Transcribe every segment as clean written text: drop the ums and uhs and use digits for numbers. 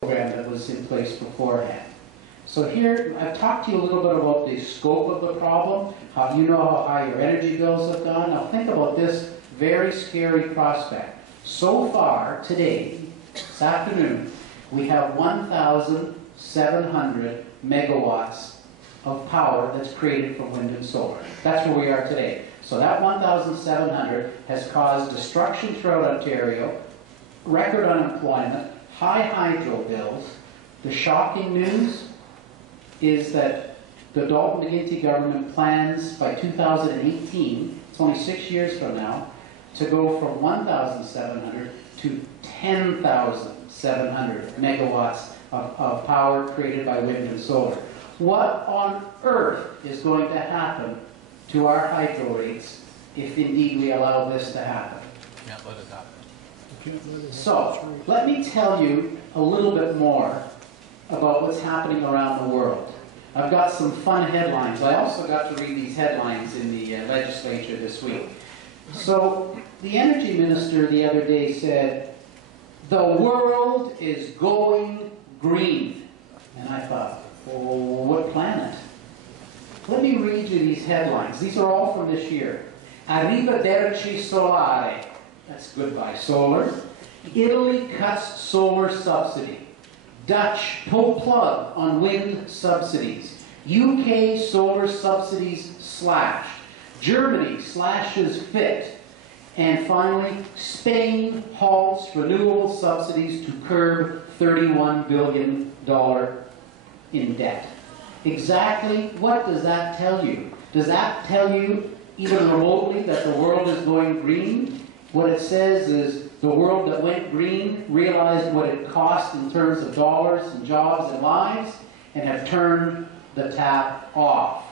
program that was in place beforehand. So here, I've talked to you a little bit about the scope of the problem, how you know how high your energy bills have gone. Now think about this very scary prospect. So far, today, this afternoon, we have 1,700 megawatts of power that's created from wind and solar. That's where we are today. So that 1,700 has caused destruction throughout Ontario, record unemployment, high hydro bills. The shocking news is that the Dalton McGuinty government plans by 2018, it's only 6 years from now, to go from 1,700 to 10,700 megawatts of power created by wind and solar. What on earth is going to happen to our hydro rates if indeed we allow this to happen? Can't let it happen. So, let me tell you a little bit more about what's happening around the world. I've got some fun headlines. I also got to read these headlines in the legislature this week. So, the energy minister the other day said, "The world is going green." And I thought, well, what planet? Let me read you these headlines. These are all from this year. Arrivederci solare. That's goodbye solar. Italy cuts solar subsidy. Dutch pull plug on wind subsidies. UK solar subsidies slashed. Germany slashes FIT. And finally, Spain halts renewable subsidies to curb $31 billion in debt. Exactly what does that tell you? Does that tell you even remotely that the world is going green? What it says is the world that went green realized what it cost in terms of dollars and jobs and lives and have turned the tap off.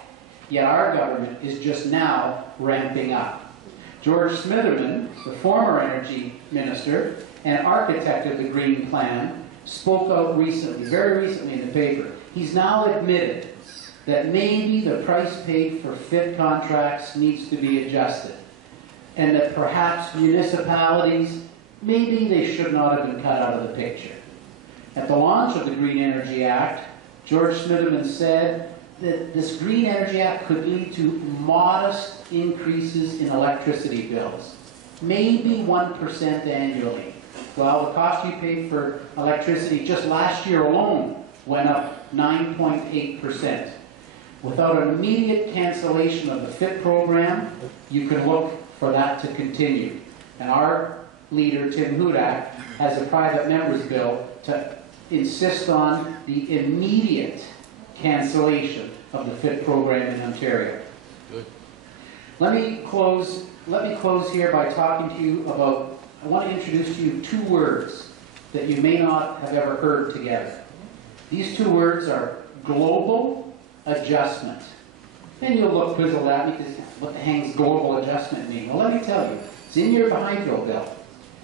Yet our government is just now ramping up. George Smitherman, the former energy minister and architect of the Green Plan, spoke out recently, very recently in the paper. He's now admitted that maybe the price paid for FIT contracts needs to be adjusted, and that perhaps municipalities, maybe they should not have been cut out of the picture. At the launch of the Green Energy Act, George Smitherman said that this Green Energy Act could lead to modest increases in electricity bills, maybe 1% annually. Well, the cost you paid for electricity just last year alone went up 9.8%. Without an immediate cancellation of the FIT program, you can look for that to continue. And our leader, Tim Hudak, has a private member's bill to insist on the immediate cancellation of the FIT program in Ontario. Good. Let me close here by talking to you about, I want to introduce to you two words that you may not have ever heard together. These two words are global adjustment. Then you'll look puzzled at me because what the heck does global adjustment mean? Well, let me tell you, it's in your hydro bill.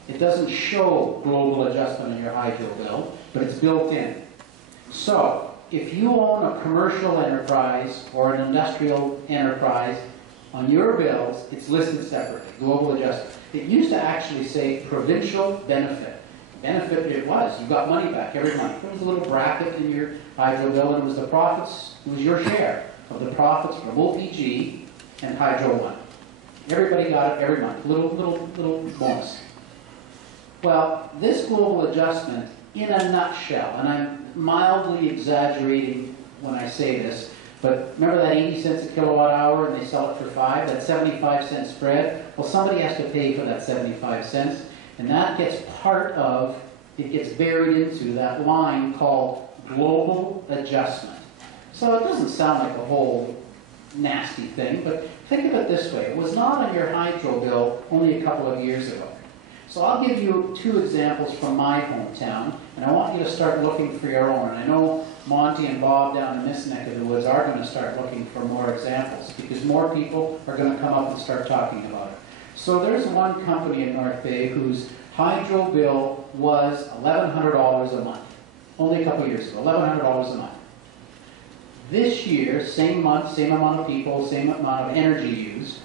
It doesn't show global adjustment in your hydro bill, but it's built in. So, if you own a commercial enterprise or an industrial enterprise, on your bills, it's listed separately, global adjustment. It used to actually say provincial benefit. Benefit it was. You got money back every month. There was a little bracket in your hydro bill, and it was the profits, it was your share of the profits from OPG and Hydro One. Everybody got it every month, little bonus. Well, this global adjustment, in a nutshell, and I'm mildly exaggerating when I say this, but remember that 80 cents a kilowatt hour and they sell it for $5, that 75-cent spread? Well, somebody has to pay for that 75 cents, and that gets it gets buried into that line called global adjustment. So it doesn't sound like a whole nasty thing, but think of it this way. It was not on your hydro bill only a couple of years ago. So I'll give you two examples from my hometown, and I want you to start looking for your own. And I know Monty and Bob down in this neck of the woods are going to start looking for more examples, because more people are going to come up and start talking about it. So there's one company in North Bay whose hydro bill was $1,100 a month. Only a couple of years ago, $1,100 a month. This year, same month, same amount of people, same amount of energy used,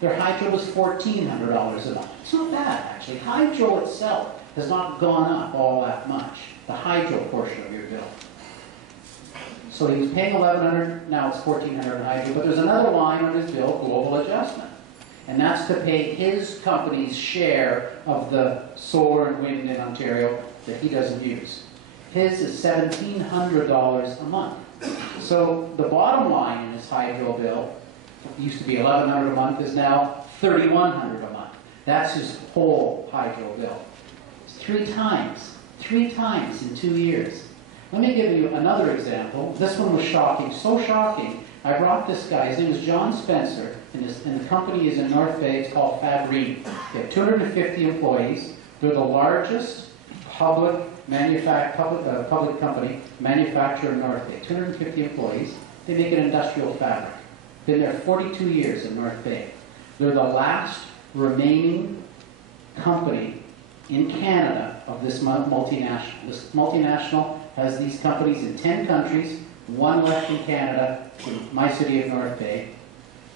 their hydro was $1,400 a month. It's not bad, actually. Hydro itself has not gone up all that much the hydro portion of your bill. So he was paying $1,100, now it's $1,400 in hydro, but there's another line on his bill, global adjustment. And that's to pay his company's share of the solar and wind in Ontario that he doesn't use. His is $1,700 a month. So the bottom line in his hydro bill, it used to be $1,100 a month, is now $3,100 a month. That's his whole hydro bill. It's three times in 2 years. Let me give you another example. This one was shocking, so shocking. I brought this guy, his name is John Spencer, and the company is in North Bay, it's called Turbine. They have 250 employees. They're the largest public company, manufacturer in North Bay. 250 employees. They make an industrial fabric. Been there 42 years in North Bay. They're the last remaining company in Canada of this multinational. This multinational has these companies in 10 countries, one left in Canada, in my city of North Bay.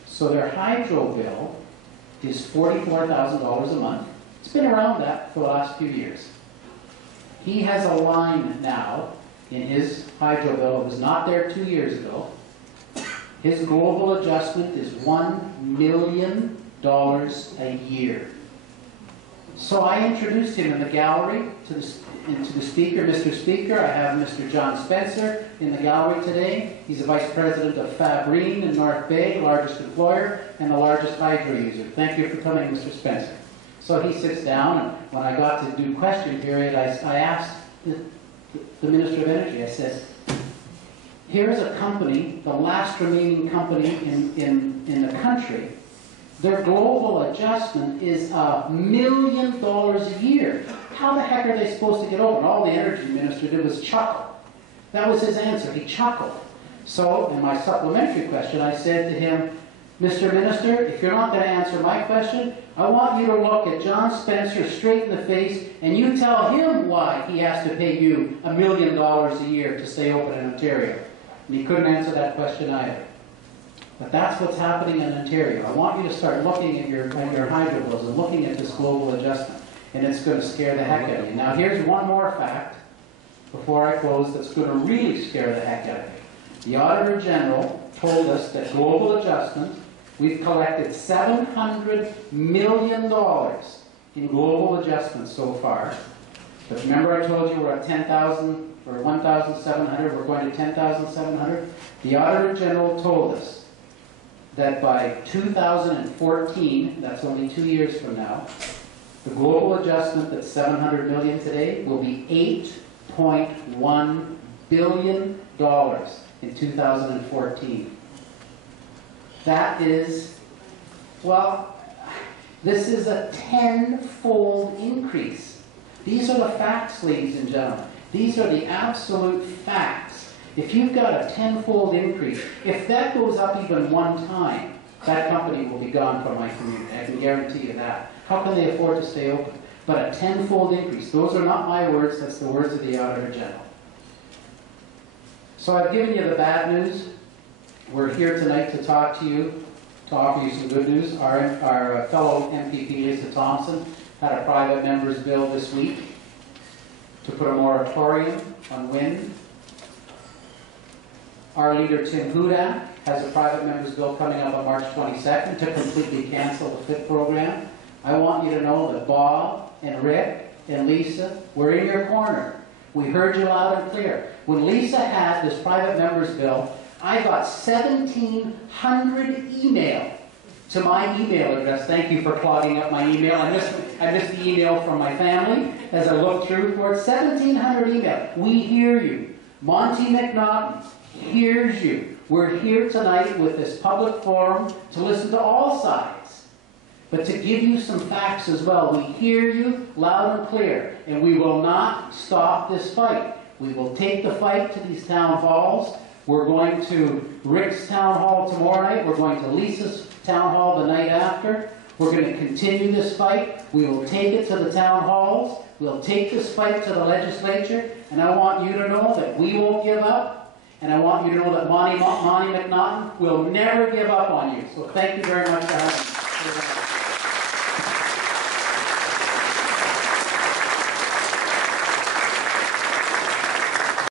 So their hydro bill is $44,000 a month. It's been around that for the last few years. He has a line now in his hydro bill that was not there 2 years ago. His global adjustment is $1 million a year. So I introduced him in the gallery to the speaker. Mr. Speaker, I have Mr. John Spencer in the gallery today. He's the Vice President of Turbine in North Bay, largest employer and the largest hydro user. Thank you for coming, Mr. Spencer. So he sits down, and when I got to do question period, I asked the Minister of Energy, I said, here's a company, the last remaining company in the country. Their global adjustment is $1 million a year. How the heck are they supposed to get over? And all the energy minister did was chuckle. That was his answer. He chuckled. So, in my supplementary question, I said to him, Mr. Minister, if you're not going to answer my question, I want you to look at John Spencer straight in the face and you tell him why he has to pay you $1 million a year to stay open in Ontario. And he couldn't answer that question either. But that's what's happening in Ontario. I want you to start looking at your hydro bills and looking at this global adjustment. And it's going to scare the heck out of you. Now here's one more fact before I close that's going to really scare the heck out of you. The Auditor General told us that global adjustment, we've collected $700 million in global adjustment so far. But remember I told you we're at 10,000 or 1,700, we're going to 10,700? The Auditor General told us that by 2014, that's only 2 years from now, the global adjustment that's $700 million today will be $8.1 billion in 2014. That is, well, this is a 10-fold increase. These are the facts, ladies and gentlemen. These are the absolute facts. If you've got a 10-fold increase, if that goes up even one time, that company will be gone from my community. I can guarantee you that. How can they afford to stay open? But a 10-fold increase. Those are not my words, that's the words of the Auditor General. So I've given you the bad news. We're here tonight to talk to you, to offer you some good news. Our fellow MPP, Lisa Thompson, had a private member's bill this week to put a moratorium on wind. Our leader, Tim Hudak, has a private member's bill coming up on March 22nd to completely cancel the FIT program. I want you to know that Bob and Rick and Lisa, we're in your corner. We heard you loud and clear. When Lisa had this private member's bill, I got 1,700 email to my email address. Thank you for clogging up my email. I missed the email from my family as I looked through for it. 1,700 email. We hear you. Monty McNaughton hears you. We're here tonight with this public forum to listen to all sides, but to give you some facts as well. We hear you loud and clear, and we will not stop this fight. We will take the fight to these town halls. We're going to Rick's town hall tomorrow night. We're going to Lisa's town hall the night after. We're going to continue this fight. We will take it to the town halls. We'll take this fight to the legislature. And I want you to know that we won't give up. And I want you to know that Monty McNaughton will never give up on you. So thank you very much for having me.